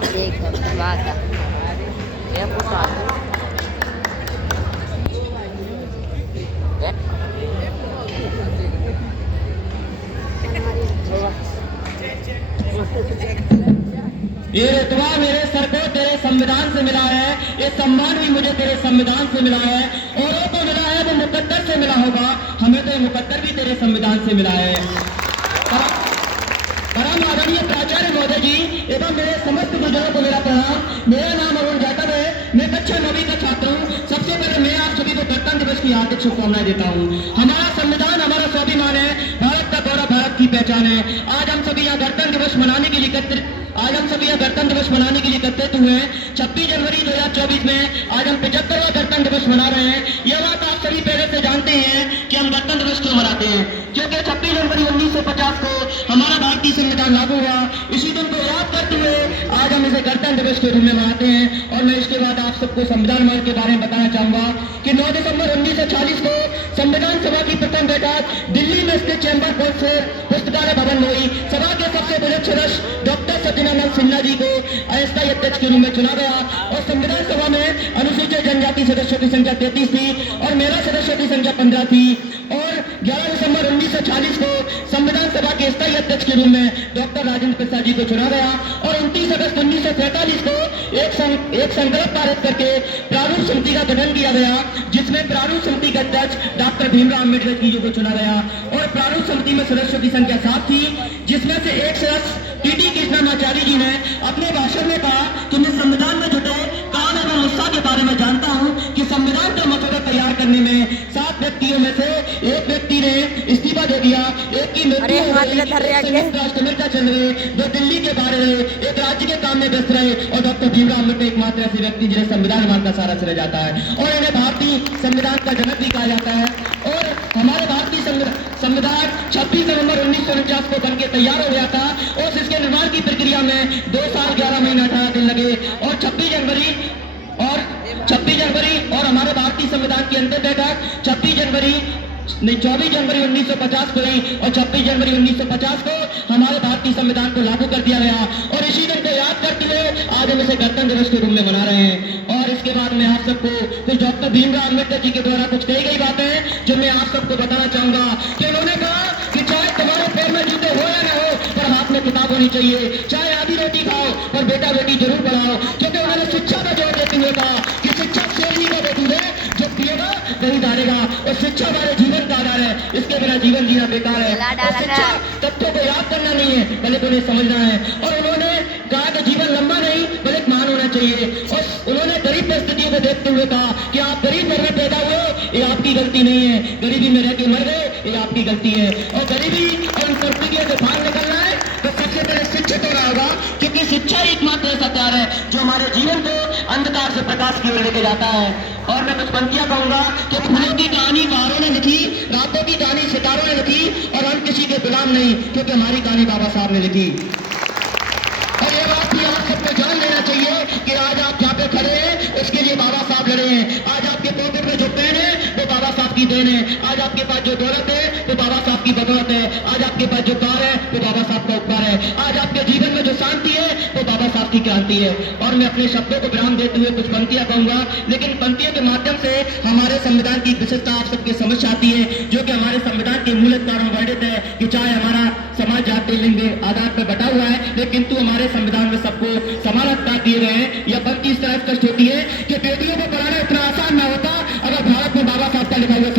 एक हफ्ते बाद ये पुता ये रुतबा मेरे सर को तेरे संविधान से मिला है, ये सम्मान भी मुझे तेरे संविधान से मिला है। औरों को मिला है वो मुकद्दर से मिला होगा, हमें तो ये मुकद्दर भी तेरे संविधान से मिला है। परम आदरणीय प्राचार्य महोदय जी एवं मेरे समस्त गुरुजनों को मेरा प्रणाम। मेरा नाम अरुण जाटव है, मैं कक्षा 9वीं का छात्र हूँ। सबसे पहले मैं आप सभी को गणतंत्र दिवस की हार्दिक शुभकामनाएं देता हूँ। हमारा संविधान हमारा स्वाभिमान है, भारत का गौरव, भारत की पहचान है। आज हम सभी यहाँ गणतंत्र दिवस मनाने के लिए एकत्रित हुए हैं। 26 जनवरी 2024 में आज हम 75वां गणतंत्र दिवस मना रहे हैं। यह बात आप सभी पहले से जानते हैं कि हम गणतंत्र दिवस क्यों मनाते हैं, क्योंकि 26 जनवरी 1950 को हमारा भारतीय संविधान लागू हुआ। इसी दिन को याद करते हुए आज हम इसे गणतंत्र दिवस के रूप में मनाते हैं। और मैं इसके बाद आप सबको संविधान मार्ग के बारे में बताना चाहूंगा कि 9 दिसंबर 1940 को संविधान सभा की प्रथम बैठक दिल्ली में स्थित चैम्बर पुस्तकालय भवन में हुई। सभा के सबसे बड़े सदस्य डॉक्टर सत्यनारायण सिन्हा जी को अस्थायी अध्यक्ष के रूप में चुना गया। और संविधान सभा में अनुसूचित जनजाति सदस्यों की संख्या 33 थी और महिला सदस्यों की संख्या 15 थी। और 11 दिसंबर 1940 को संविधान सभा के स्थायी अध्यक्ष के रूप में डॉक्टर राजेंद्र प्रसाद जी को चुना गया। और 29 अगस्त 1947 को एक संकल्प पारित करके प्रारूप समिति का गठन किया गया, जिसमें प्रारूप समिति के अध्यक्ष डॉक्टर भीमराव अम्बेडकर जी को चुना गया। और प्रारूप समिति में सदस्यों की संख्या 7 थी, जिसमें से एक सदस्य टी.टी. कृष्णाचार्य जी ने अपने भाषण में कहा कि मैं संविधान में जुटे काम एवं उत्साह के बारे में जानता हूं कि संविधान का मसौदा तैयार करने में 7 व्यक्तियों में से एक व्यक्ति ने इस्तीफा दे दिया, एक की मृत्यु हो गई, राष्ट्र मिर्जा चल रहे, दो दिल्ली के बाहर रहे, एक राज्य के काम में व्यस्त रहे और डॉक्टर भीमराव अम्बेडकर एकमात्र ऐसे व्यक्ति जिन्हें संविधान मार्ग का सहारा चला जाता है और इन्हें भारतीय संविधान का जनक भी कहा जाता है। और हमारे भारतीय संविधान 26 नवंबर 1949 को बनकर तैयार हो गया था और इसके निर्माण की प्रक्रिया में 2 साल 11 महीना 18 दिन लगे। और 26 जनवरी और हमारे भारतीय संविधान की अंतिम बैठक 24 जनवरी 1950 को हुई और 26 जनवरी 1950 को हमारे भारतीय संविधान को लागू कर दिया गया। और इसी दिन को याद करते हुए आज हम इसे गणतंत्र दिवस के रूप में मना रहे हैं। और इसके बाद मैं आप सबको कुछ डॉक्टर भीमराव अम्बेडकर जी के द्वारा कुछ कही गई बातें जो मैं आप सबको बताना चाहूंगा कि उन्होंने कहा कि चाहे तुम्हारे पैर में जूते हो या ना हो पर हाथ में किताब होनी चाहिए, चाहे आधी रोटी खाओ पर बेटा बेटी जरूर पढ़ाओ। क्योंकि उन्होंने शिक्षा का जोर देते हुए कहा कि शिक्षा शेरनी का बेटी है, जो पिएगा वही डालेगा और शिक्षा हमारे जीवन का आधार है, इसके बिना जीवन जीना बेकार है। और शिक्षा तथ्यों को याद करना नहीं है बल्कि उन्हें समझना है। और उन्होंने कहा कि जीवन लंबा नहीं बल्कि महान होना चाहिए। और उन्होंने गरीब परिस्थितियों को देखते हुए कहा कि आप गरीब घर में पैदा हुए ये आपकी गलती नहीं है, गरीबी में रह के मर गए ये आपकी गलती है। और गरीबी और उन परिस्थितियों से बाहर निकलना है तो सबसे पहले शिक्षित होना होगा, क्योंकि शिक्षा एकमात्र ऐसा हथियार है जो हमारे जीवन को अंधकार से प्रकाश की ओर लेके जाता है। और मैं कुछ पंक्तियां कहूंगा कि फूलों की कहानी बहारों ने लिखी, रातों की कहानी सितारों ने लिखी और हम किसी के गुलाम नहीं, क्योंकि हमारी कहानी बाबा साहब ने लिखी। और ये बात भी आप सबको जान लेना चाहिए कि आज आप जहाँ पे खड़े हैं उसके लिए बाबा साहब लड़े हैं। आज आपके पॉकेट में जो पेन है वो बाबा साहब की देन है। आज आपके पास जो दौलत है वो बाबा साहब की बदौलत है। आज आपके पास जो कार है वो बाबा साहब का उपकार है। आज आपके जीवन में जो शांति है वो बाबा साहब की क्रांति है। और मैं अपने शब्दों को विराम देते हुए कुछ पंक्तियां कहूंगा, लेकिन पंक्तियों के माध्यम से हमारे संविधान की विशेषता आप सबके समझ आती है, जो कि हमारे संविधान के मूल अधिकारों में वर्णित है कि चाहे हमारा समाज जाति लिंग आधार पर बटा हुआ है, लेकिन तो हमारे संविधान में सबको समान अधिकार दिए गए हैं। यह पंक्ति इस तरह स्पष्ट होती है कि बेटियों को पढ़ाना इतना आसान न होता अगर भारत में बाबा साहब का लिखा हुआ